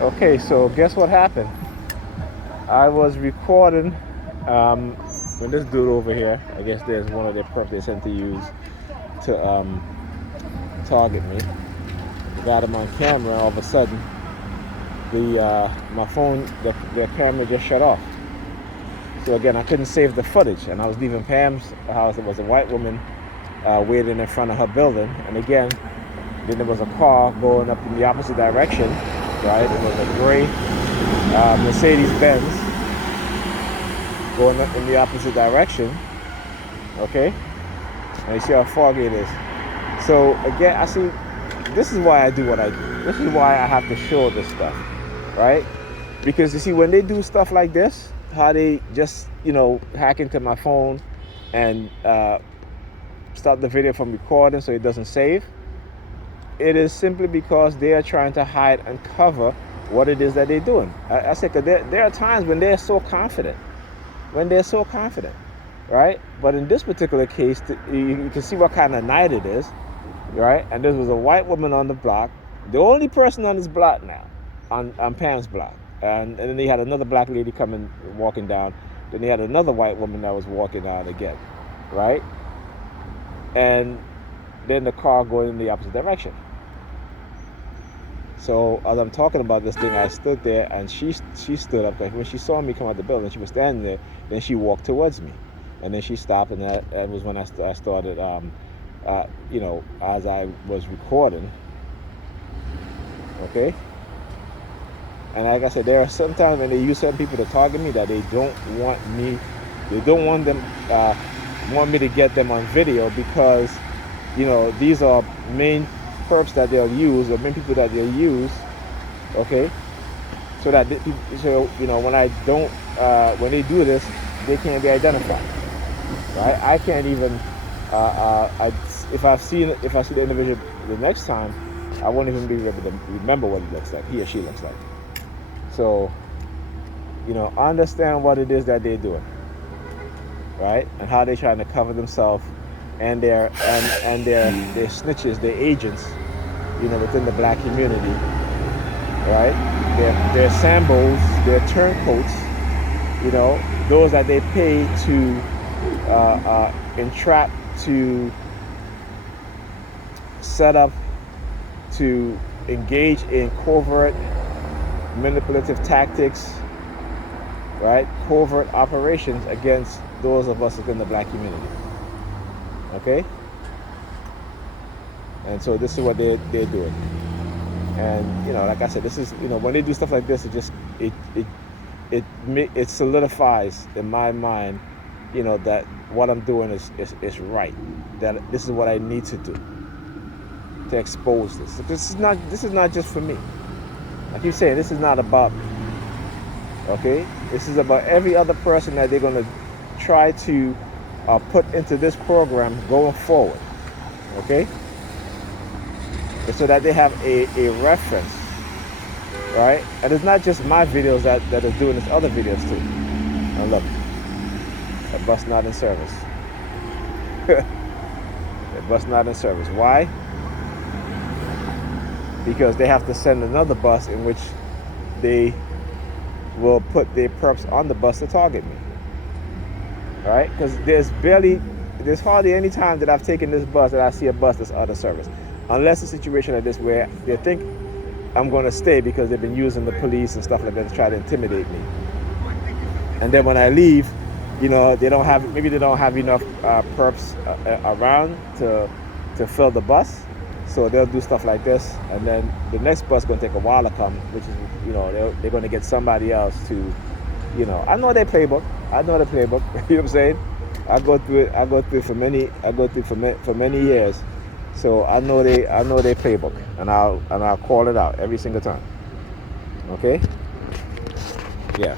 Okay, so guess what happened? I was recording when this dude over here, I guess there's one of their perps they sent to use to target me. I got him on camera, and all of a sudden, my phone, the camera just shut off. So again, I couldn't save the footage, and I was leaving Pam's house. There was a white woman waiting in front of her building, and again, then there was a car going up in the opposite direction, right? It was a gray Mercedes-Benz going up in the opposite direction, okay? And you see how foggy it is. So again, I see, this is why I do what I do. This is why I have to show this stuff, right? Because you see, when they do stuff like this, how they just, hack into my phone and stop the video from recording so it doesn't save, it is simply because they are trying to hide and cover what it is that they're doing. I said, because there are times when they're so confident, right? But in this particular case, you can see what kind of night it is, right? And there was a white woman on the block, the only person on this block now, on Pam's block. And then they had another black lady walking down. Then they had another white woman that was walking down again, right? And then the car going in the opposite direction. So as I'm talking about this thing, I stood there, and she stood up. Like when she saw me come out the building, she was standing there. Then she walked towards me, and then she stopped, and that was when I started, as I was recording. Okay. And like I said, there are sometimes when they use certain people to target me that they don't want me to get them on video, because these are main perps that they'll use, or main people that they'll use, okay, so that when they do this, they can't be identified, right? I can't even if I see the individual the next time, I won't even be able to remember what he looks like, he or she looks like. So understand what it is that they're doing, right? And how they're trying to cover themselves and their snitches, their agents, within the black community, right? Their sambos, their turncoats, those that they pay to entrap, to set up, to engage in covert manipulative tactics, right? Covert operations against those of us within the black community. Okay? And so this is what they're doing. And like I said, this is when they do stuff like this, it solidifies in my mind, that what I'm doing is right. That this is what I need to do to expose this. This is not just for me. I keep saying, this is not about me. Okay? This is about every other person that they're going to try to put into this program going forward. Okay? So that they have a reference, right? And it's not just my videos that are doing this, other videos too. And look, a bus not in service. A bus not in service. Why? Because they have to send another bus in which they will put their perps on the bus to target me. All right? Because there's hardly any time that I've taken this bus that I see a bus that's out of service. Unless a situation like this where they think I'm going to stay because they've been using the police and stuff like that to try to intimidate me. And then when I leave, they don't have enough perps around to fill the bus. So they'll do stuff like this, and then the next bus is going to take a while to come, which is, they're going to get somebody else to, I know their playbook. You know what I'm saying? I go through it for many years. So I know their playbook, and I'll call it out every single time. Okay? Yeah.